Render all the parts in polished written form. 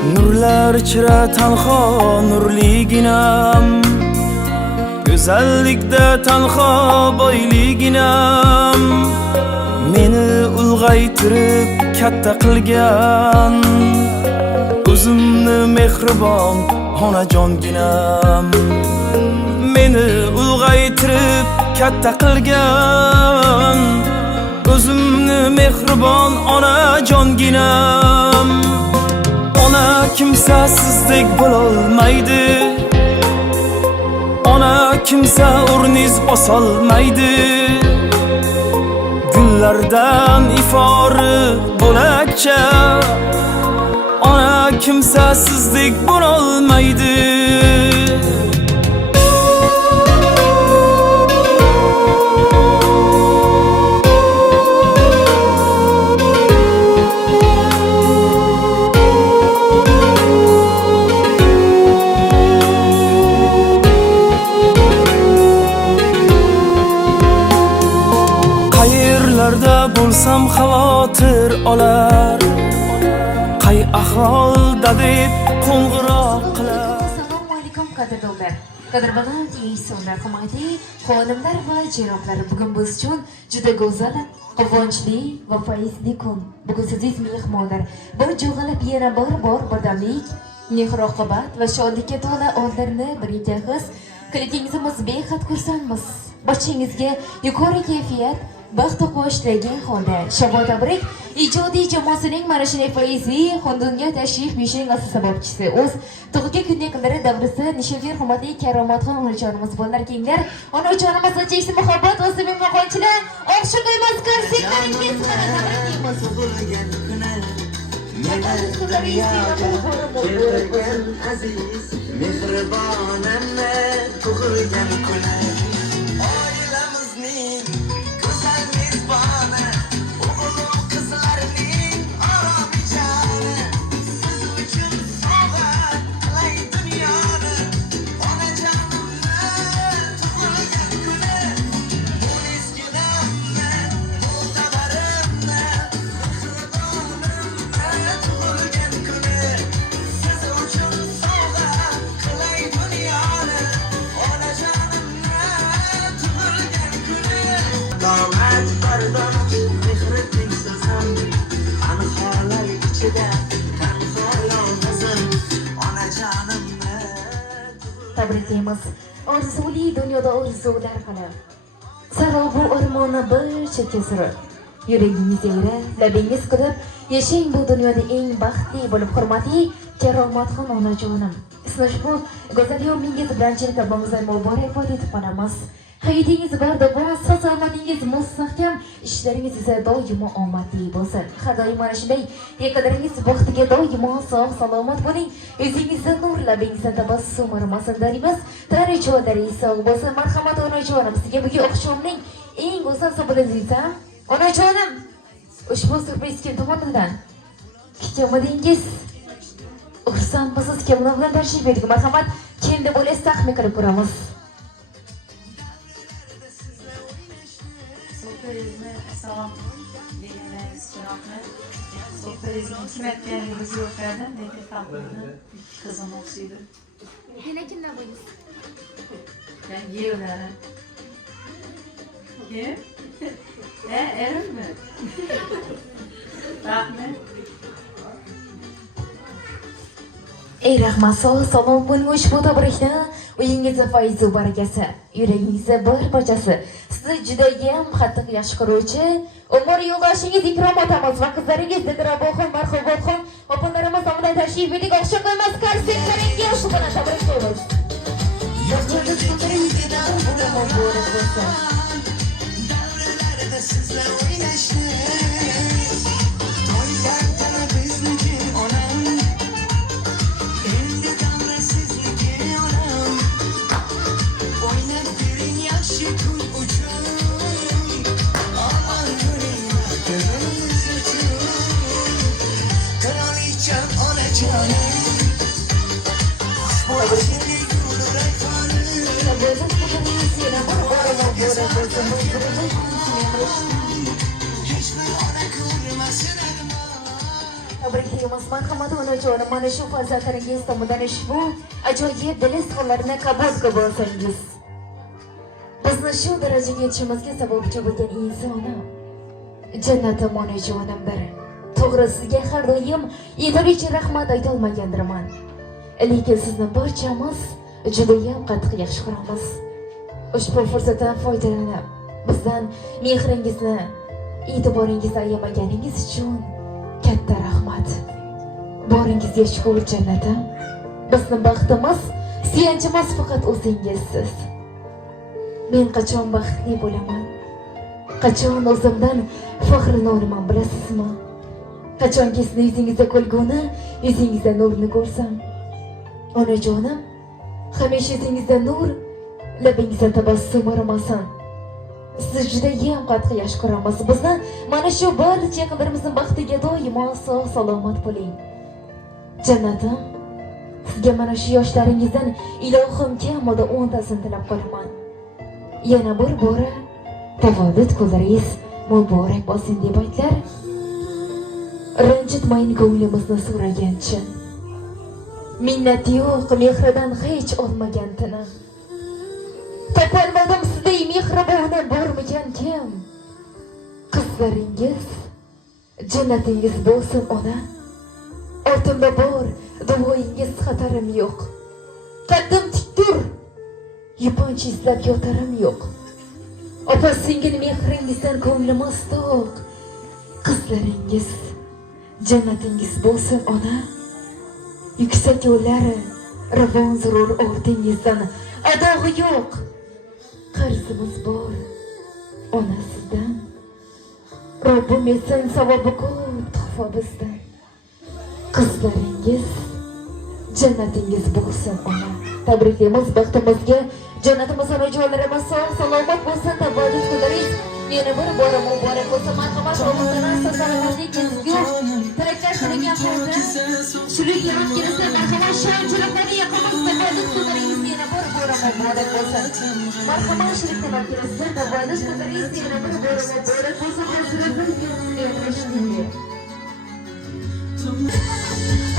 Nurlar ichra tanho nurliginam, go'zallikda tanho boyliginam, meni ulg'aytirib katta qilgan, o'zimni mehribon onajonginam. Meni ulg'aytirib katta qilgan, o'zimni mehribon onajonginam. Ona kimsa sizdek bo'lolmaydi, ona kimsa o'rniz bosolmaydi. Gullardan ifori bo'lakcha, ona kimsa sizdek bo'lolmaydi. Qayerlarda bo'lsam xavotir olar, qay ahvolda deb qo'ng'iroq qilar. Assalomu alaykum qadrdonlar. Qadrbaland insonlar, hurmatli xonimlar va janoblar, bugun biz uchun juda go'zal, quvonchli va fayzli kun. Bugun siz mehmonlar bir jo'g'alib yana bor birdamlik, mehr-oqibat va shodlikka to'la onlarni birga his qilishimiz behad xursandmiz. Barchangizga yuqori kayfiyat, baxt qo'shilgan holda Shabot tabrik ijodiy jamoasining mana shunday fayzli xonadonga tashrif buyurishining asosiy sababchisi o'z tug'ilgan kunlari davrasida nishonlar hurmatli karomatxon onajonimiz bo'lar kenglar. Onajonimiz cheksiz muhabbat va samimiy qonchilar o'xshamaymiz konsertlaringiz bilan tabriklaymiz. Aziz mehribonimni tug'ilgan kuni, oilamizning go'zal mezboni, o'g'il qizlarning oromijoni, siz uchun sovg'a qilay dunyoni. Onajonimni tug'ilgan kuni, munis kunimni, mo'tabarimni, mehribonimni tug'ilgan kuni, siz uchun sovg'a qilay dunyoni. Onajonimni tug'ilgan kuni, domat bardosh mehrining so'zim, anholar ichida tanho yolg'izim. Onajonimni Tabriklaymiz. Orzuli dunyoda orzular qilib, savobu armoni bir chetga surib, yuragingiz yayra, labingiz qilib, yashang bu dunyoda eng baxtli bo'lib, hurmatli karomatxon onajonim. Siz ushbu go'zal yomingiz bilan chelkabimizdan muborakbod etib qolamiz. Hayotingiz bardavom, salomatingiz mustahkam, ishlaringiz esa doimo omadli bo'lsin. Har doim mana shunday yaqinlaringiz baxtiga doimo sog' salomat bo'ling. O'zingizda nur, labingizda tabassum urmasin deymiz. Tarichodaringiz sog' bo'lsin. Marhamat onajonim, sizga bugun o'xshamning eng go'zal so'zlaringizni aytsam, onajonim, ushbu surpriz kim tomonidan? Kichkinamadingiz xursandmisiz? Kimlar bilan tashrif buyurdingiz? Marhamat, kim deb o'ylaysiz, taxmin qilib ko'ramiz. So'zlaringizni salom deganlaringiz uchun rahmat. So'zlaringizni tushunayotganingiz yo'q edi, lekin xalqimni qizim o'xshaydi. Yana kimdan bo'ldingiz? Yangi yillari. Kim? Erimmi? Rahmat. Ey rahmat, sog' bo'ling. Ushbu tabrikni uyingizda fayzu barakasi, yuragingizda bir parchasi. Sizni judayam qattiq yaxshi ko'ruvchi umr yo'ldoshingiz ikrom etamiz va qizlaringiz Dilraboxon, Marhamatxon opalarimiz nomidan tashrif buyurdik. O'xshab qo'ymas konsertlaringiz shu bilan tabriklaymiz. davralarda sizlar o'ynashdi, to'ylarda bizniki onam, endi davra sizniki onam. O'ynab bering yaxshi kun uchun, omon yuring baxtimiz uchun. Qirolicham onajonim, Tabriklaymiz marhamat onajonim, mana shu farzandlaringiz tomonidan ushbu ajoyib dili so'zlarni qabul qilib olsangiz. Bizni shu darajaga yetishimizga sababchi bo'lgan insoni jannatim onajonimdir. To'g'ri, sizga har doim yetarlicha rahmat ayta olmagandirman. Lekin sizni barchamiz juda ham qattiq yaxshi ko'ramiz. Ushbu fursatdan foydalanib, bizdan mehringizni, e'tiboringizni ayamaganingiz uchun katta rahmat. Boringizga shukur jannatim. Bizni baxtimiz, suyanchimiz faqat o'zingizsiz. Men qachon baxtli bo'laman? Qachon o'zimdan faxrlanaman bilasizmi? Qachonki sizni yuzingizda kulguni, yuzingizda nurni ko'rsam. Onajonim, hamisha yuzingizda nur, labingizda tabassum o'rmasin. Sizni juda ham qattiq yaxshi ko'ramiz. Bizni mana shu barcha yaqinlarimizning baxtiga doimo sog' salomat bo'ling. Jannatim, sizga mana shu yoshlaringizdan ilohim kamida 10 tasini tilab qolaman. Yana bir bora tavallud kunlaringiz muborak bo'lsin deb aytlar. Ranjitmayin ko'nglimizni so'ragancha. Minnat yo'q, mehridan hech olmagan tini. Topolmadim sizday mehribona bormikan kim? Qizlaringiz jannatingiz bo'lsin ona. Ortimda bor, duoyingiz xatarim yo'q. Qaddim tik tur, yupanch izlab yotarim yo'q. Opa singil mehringizdan ko'nglimiz to'q. Qizlaringiz jannatingiz bo'lsin ona. Yuksak yo'llari ravon zurur ortingizdan adog'i yo'q. Qarzimiz bor ona sizdan. Robbim etsin savobi ko'p tuhfa bizdan. Qizlaringiz jannatingiz bo'lsin ona. Tabriklaymiz baxtimizga, jannatimiz onajonlarimiz sog' salomat bo'lsin. Tavallud kunlaringiz yana bir bora muborak bo'lsin. Marhamat, Allohdan salomatlik, ezgu tilaklar tilagan holda shuning yaratganingizga marhamat, shon-sharaflarga yaqinmiz. Tavallud kunlaringiz yana bir bora muborak bo'lsin. Marhamat, shiriklar markazida tavallud kunlaringiz yana bir bora muborak bo'lsin. Hozir bir yilga yaqinlashdi.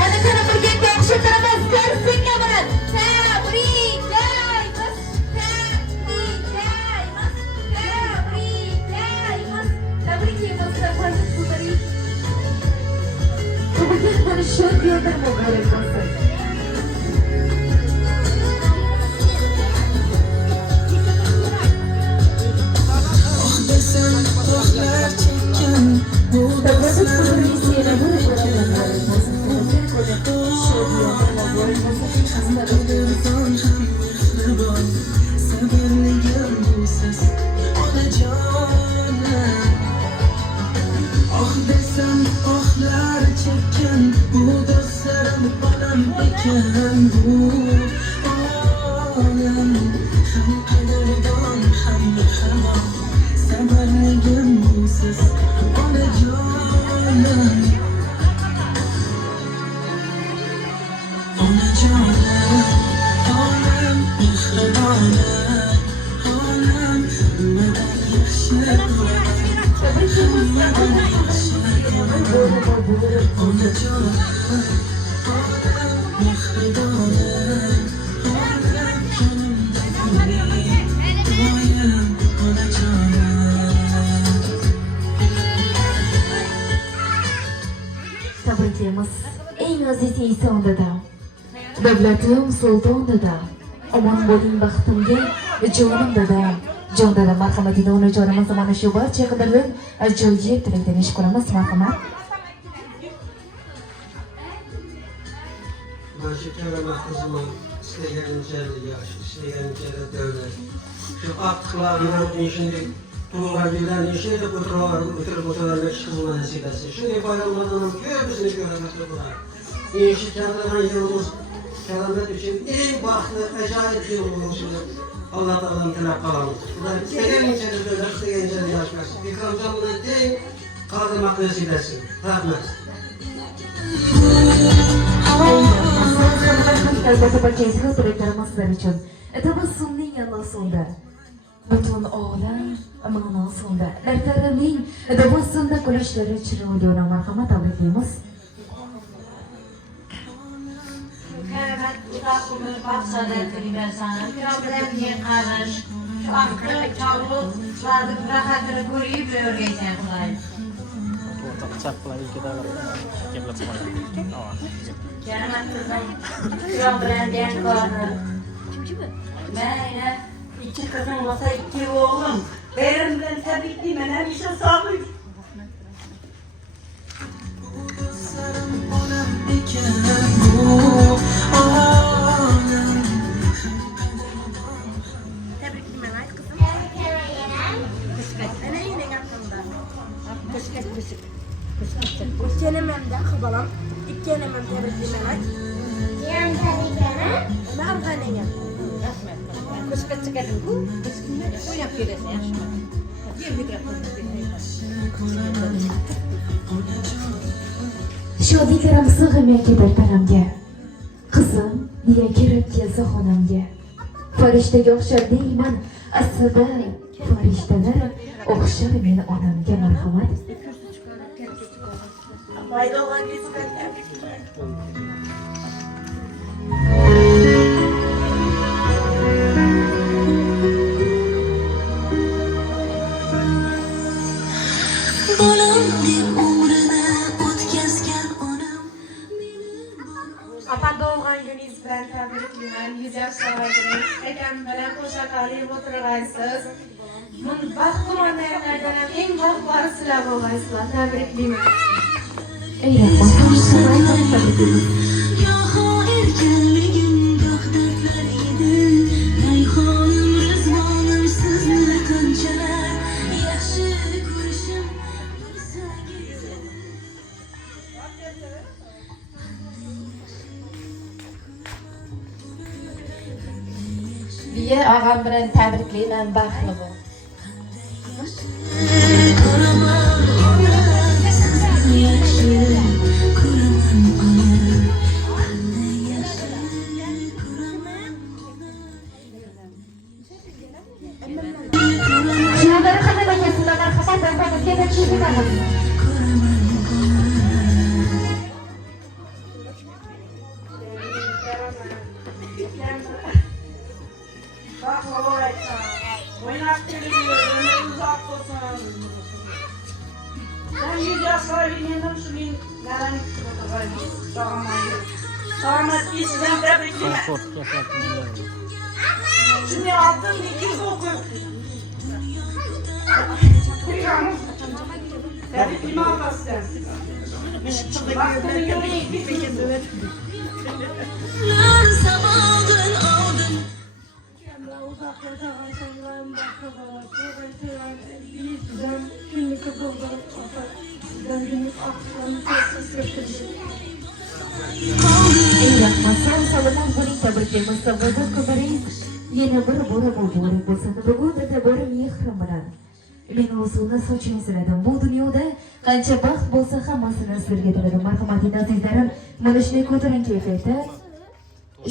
Ana kana birga yaxshi tarafimiz ko'rsinga bilan. Şöyle bir adam mübarek olsun. Oh desem tohlar çekken bu dostlarım severligim busiz onajonim. Oh desem tohlar çekken bu dostlarım balam ekan bu olam. Hem qadrdon hem hamon severligim busiz onajonim. Onajonim, onam mehribonim, onam hammadan yaxshi hammadan yaxshi onajonim, onam mehribonim, onam jonimda kunlik duoyim onajonim. Tabriklaymiz eng aziz inson dadam. Davlatim sulton dadam. Omon bo'ling baxtimga jonim dadam. Jon dadam, marhamatingizni onajonimiz mana shu barcha qadrli ajoyib tilakdan ish ko'ramiz. Marhamat. Mana shu kalamat xizmat istagancha yosh, istagancha davlat. Shu aqlar bilan shunday tug'ilganlar ishida o'tirib o'tirib xizmat nasib etsin. Shunday bayramlardan ko'p bizni ko'ramiz bular. Ishi kalamat yolg'iz kalamat uchun eng baxtli ajoyib yil bo'lishini Alloh taolodan tilab qolamiz. Ular istagancha davlat, istagancha yosh. Ikromjon bilan teng qadrmat nasib etsin. Rahmat. Albatta barcha ezgu tilaklarimiz sizlar uchun. Tabassumning yallasunda butun olam ma'nosunda. Dartarimning tabassumda kulishlari chiroyli marhamat tabriklaymiz. Rabbimiz baksalar kıymet sana. Problem diye karış. Şu aklı çavuk vardık rahatını görüp öğreyeceğim kılayım. Cennet kızım. Problem diye karış. Böyle iki kızım olsa iki oğlum. Verimden tabii ki bana bir şey sağlık. Kenememde kabalam, iki kenemem tebriklememek. Yang tadi Ne arkanaya? Kışkı çıkardım bu. Bu yapıyoruz ya. Bir mikrofon. Shodiylarim sig'mayki bir tanamga. Qizim deya kirib kelsa xonamga. Farishtaga o'xshar deyman, aslida farishtalar o'xshar meni onamga. Marhamat. Mayda olan geçmekten. Bolam deb umrini o'tkazgan onam Apa doğgan gününüz bilen tebrikliyorum. 100 yaşlardınız. Ekem bilen koşakalıyım oturgaysız. Bunun baktım annemlerden en bakları silah olgaysızlar. Tebrikliyorum. Ey Rahman, sen tabriklayman. Ya hayır kelligin goh dardlar edi Rayhonim rizvonim sizni qanchalar yaxshi ko'rishim bilsangiz edi Diye ağam bilan tabriklayman, baxtli bo'l. ko'raman ona sizni yaxshi ko'raman ona qanday yaxshi ko'raman Shundan qanday bo'lsa, marhamat, o'zingizga tekshirib beraman. Bak olay. Oynak geliyor. Ömür uzak olsun. Ben 100 yaşlarıyım. Şunun neden oturayım? Sağlamak için sizden tebrikliyorum. Şimdi altın 200 okur. Tebriklime almasın. Baktığını göreyim. sabahdan oldin Ey Rahman, sen salomat bo'ling, tabriklayman. Savdogar ko'paringiz yana bir bora muborak bo'lsin. Bugun tadbiri mehrim bilan. Men o'zimni sochini siladim. Bu dunyoda qancha baxt bo'lsa hammasini sizlarga tiladim. Marhamatli azizlarim, mana shunday ko'tarinki kayfiyatda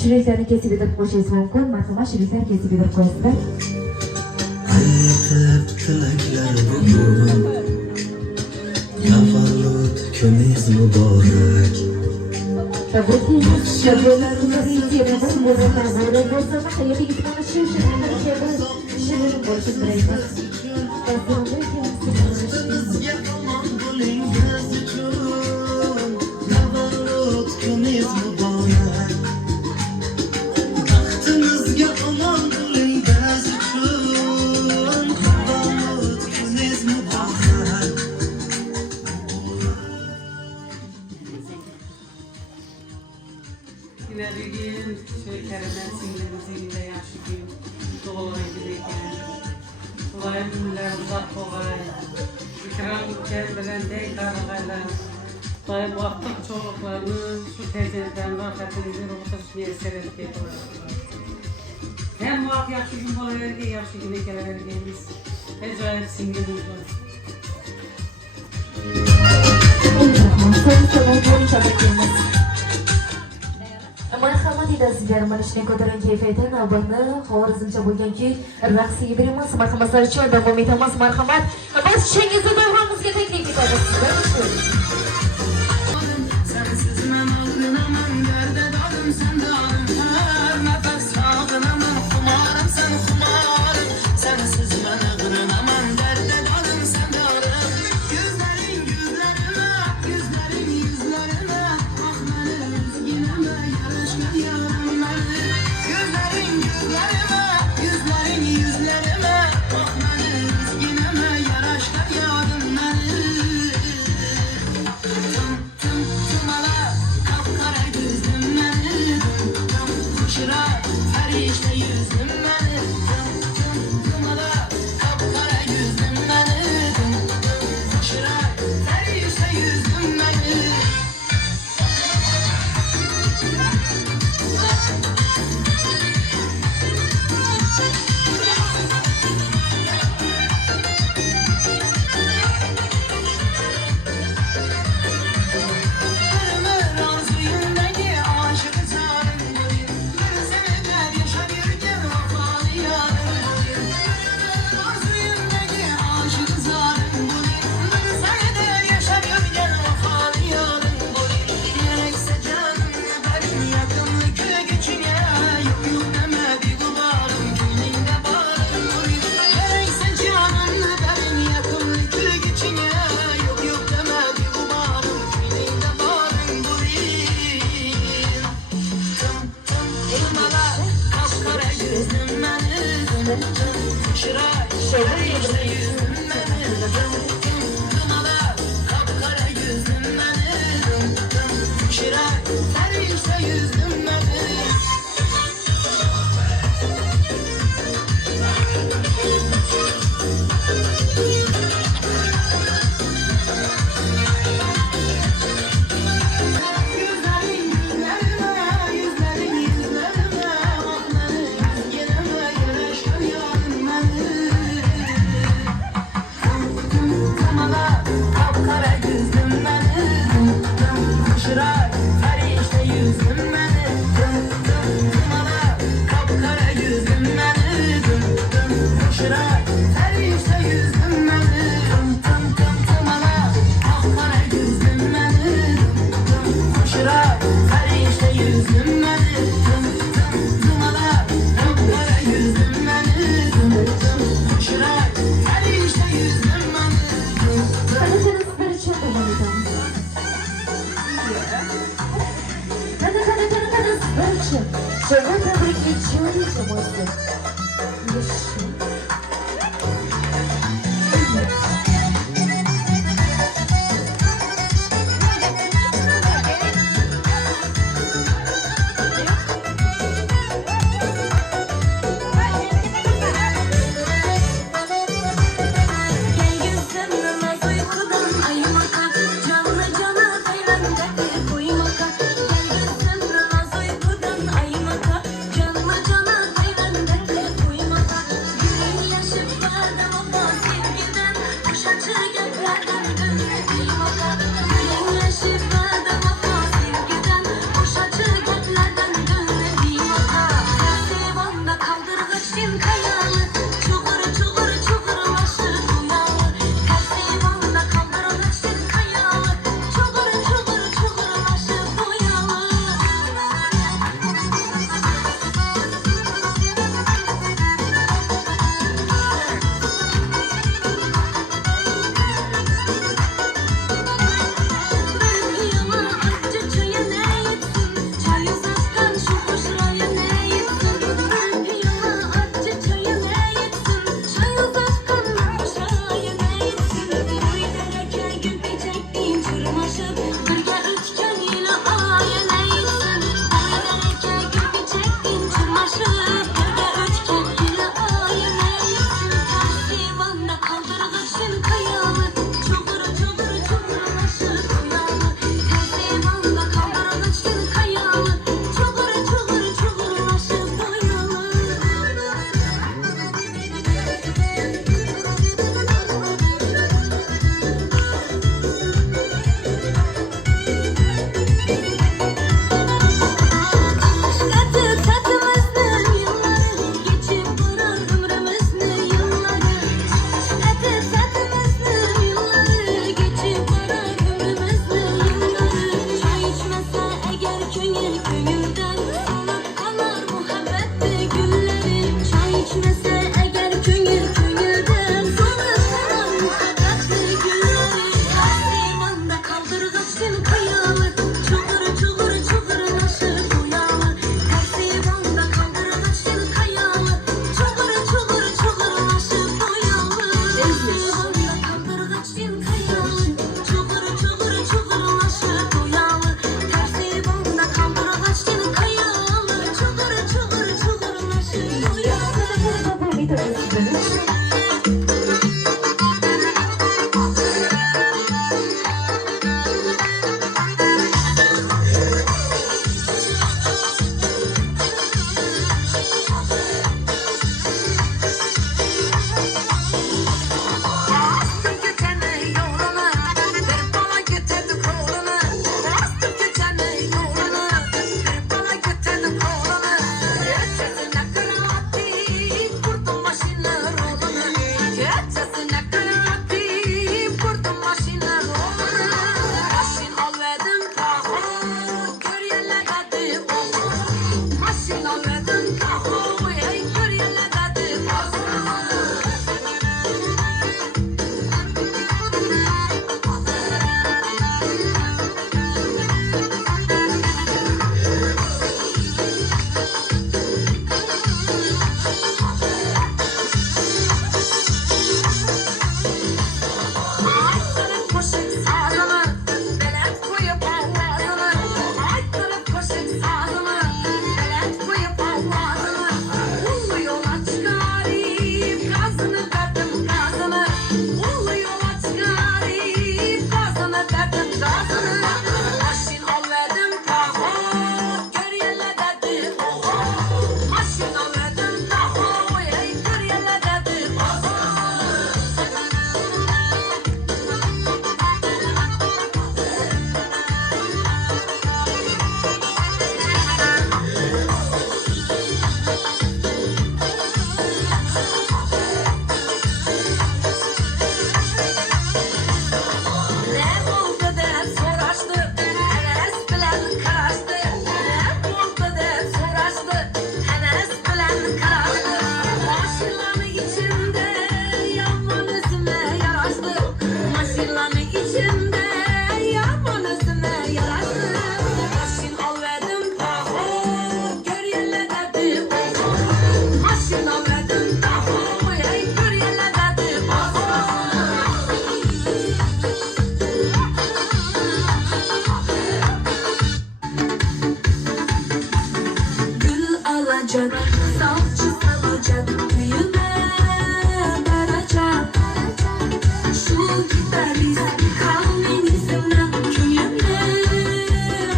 shiriklarni kesib berib qo'yishingiz mumkin. Marhamat, shiriklar kesib berib qo'yasizlar. Aytib tilaklar bugun Tavallud kuningiz muborak Tabriklayman. Tabriklarimiz yerimiz muborak bo'lsin. Hayotingiz mana shu shirin bo'lsin tilayman. Bizga omon bo'ling biz uchun Tavallud kuningiz muborak Baxtimizga omon bo'ling biz uchun Tavallud kuningiz muborak Gülerigin, şekerden singlimizin de yaxshi gün doğulan gideyken. Ulayım günler uzak olay. İkram gel bilen dey karagaylar. Ulayım vaktık çoluklarını şu tezenden vakatını bir oturuşunu eserek yapıyorlar. Hem vak yaxshi gün bolaverdi, yaxshi gün ekelevergeniz. Acayip singilimiz var. Marhamat edasizlar, mana shunday ko'tarinki kayfiyatda navbatni xorizmcha bo'lgan kuy raqsiga beramiz. Marhamatlar uchun davom etamiz. Marhamat, biz shingizni davramizga taklif etamiz. Sensiz men oldinaman derde dalım sen dalım Живу таблики чули чомусь. Душі. Çukur çukur çukurlaşır bu yağlı. Tersi bana kaldırgaç din salacak, salça salacak, düğüme varacak. Şu gitarist kalminizmden köyüme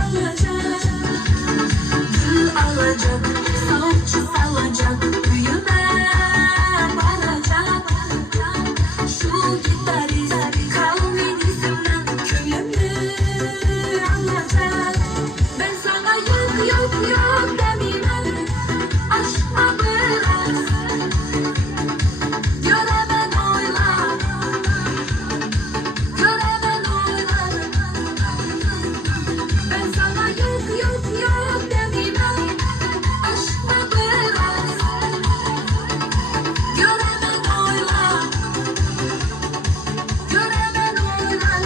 alacak. Gül alacak, salça salacak, düğüme varacak. Şu gitarist kalminizmden köyüme alacak. Ben sana yok yok yok demeyeyim, aşkma biraz göremen oylar, göremen oylar. Ben sana yok yok yok demeyeyim, aşkma biraz göremen oylar, göremen oylar.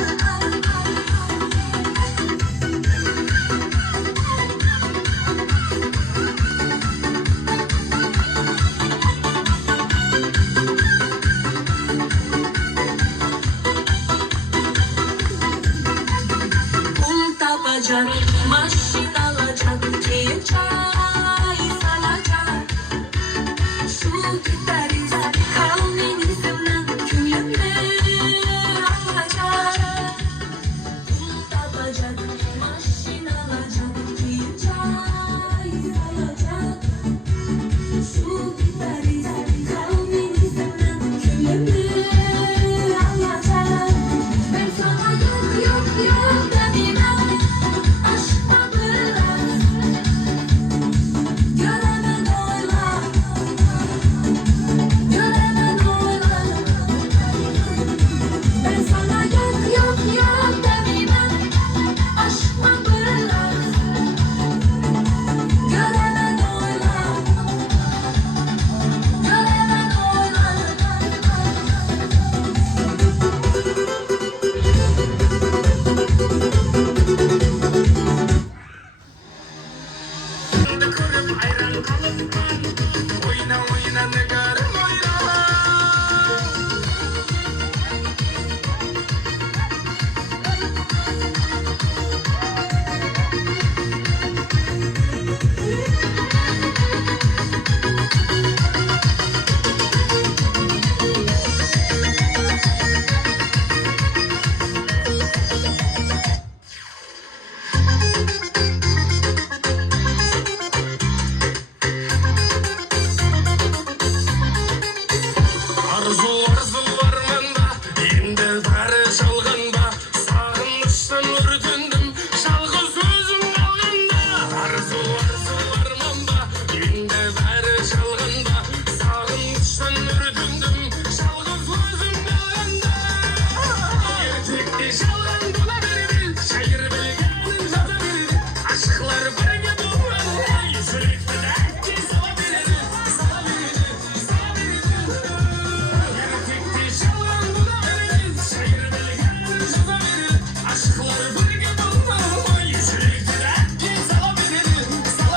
Pul tapacak, maşin alacak, ki çay salacak. Şu gitarist kalminizmden köyüme alacak. Pul tapacak, maşin alacak, ki çay salacak. Şu gitarist kalminizmden köyüme alacak. Ben sana yok yok yok demeyeyim, aşkma biraz göremen oylar, göremen oylar. Ben sana yok yok yok demeyeyim, aşkma biraz göremen oylar, göremen oylar. Arzularmanda, endi bari çalganda, sağınıştan ürkündüm, çalgız özüm kalganda. Arzularmanda, endi bari çalganda, sağınıştan ürkündüm, çalgız özüm kalganda. Erkekte çalgan bula berdi, şair bilgenin jaza berdi, aşklar birge bulmadı, yüzülükte de akki sala berdi, sala berdi, sala berdi. Erkekte çalgan bula berdi, şair bilgenin jaza berdi, aşklar birge bulmadı, yüzülükte de akki sala berdi, sala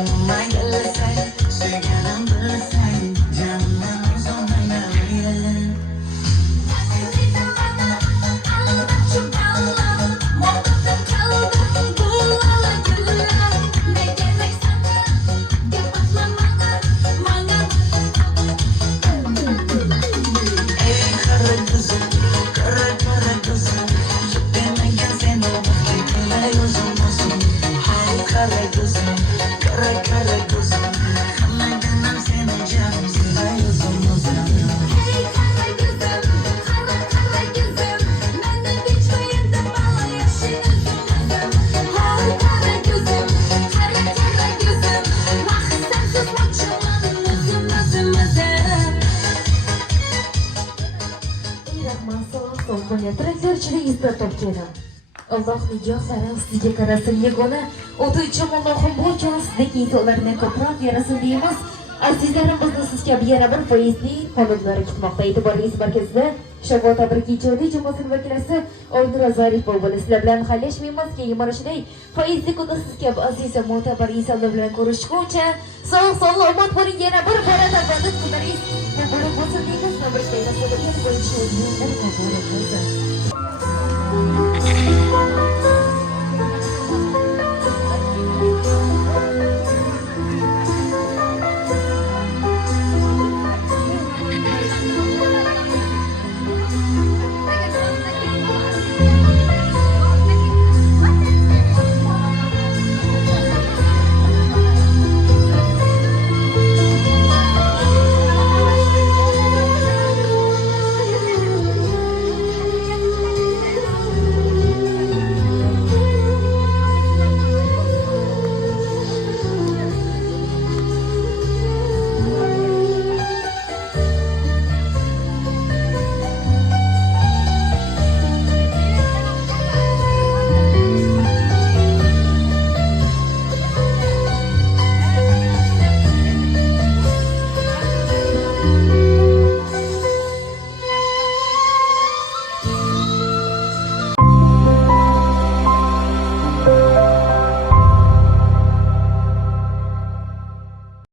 Yanıma gelsen, sevgilim bilsen, canımdan uzanmayalım. Ey kara kızım, kara kara kızım, demegen sen o vakitler uzunmasın. Hey kara kızım, kara kara kızım, kanadından seni canım sıra uzunmasın. Ey rahman saloh so'zini traktorchilik izlab topganim. Alloh nigohlari ustiga qarasin yagona o'tuvchi Allohim bu uchun sizdek insonlarni ko'proq yarasin deymiz. Azizlarim, bizni siz kabi yana bir foizli qonunlari kutmoqda. E'tiboringiz markazida Shabot tabriki ijodiy jamoasining vakilasi Oynur Azaripov bo'ldi. Sizlar bilan xayrlashmaymiz. Keyingi marashday foizli kunda siz kabi aziz va mo'tabar insonlar bilan ko'rishguncha sog' salomat bo'ling. Yana bir bora tabriklar kunlaringiz muborak bo'lsin deymiz. Navbatdagi dasturga bo'lishingizni muborak bo'lsin.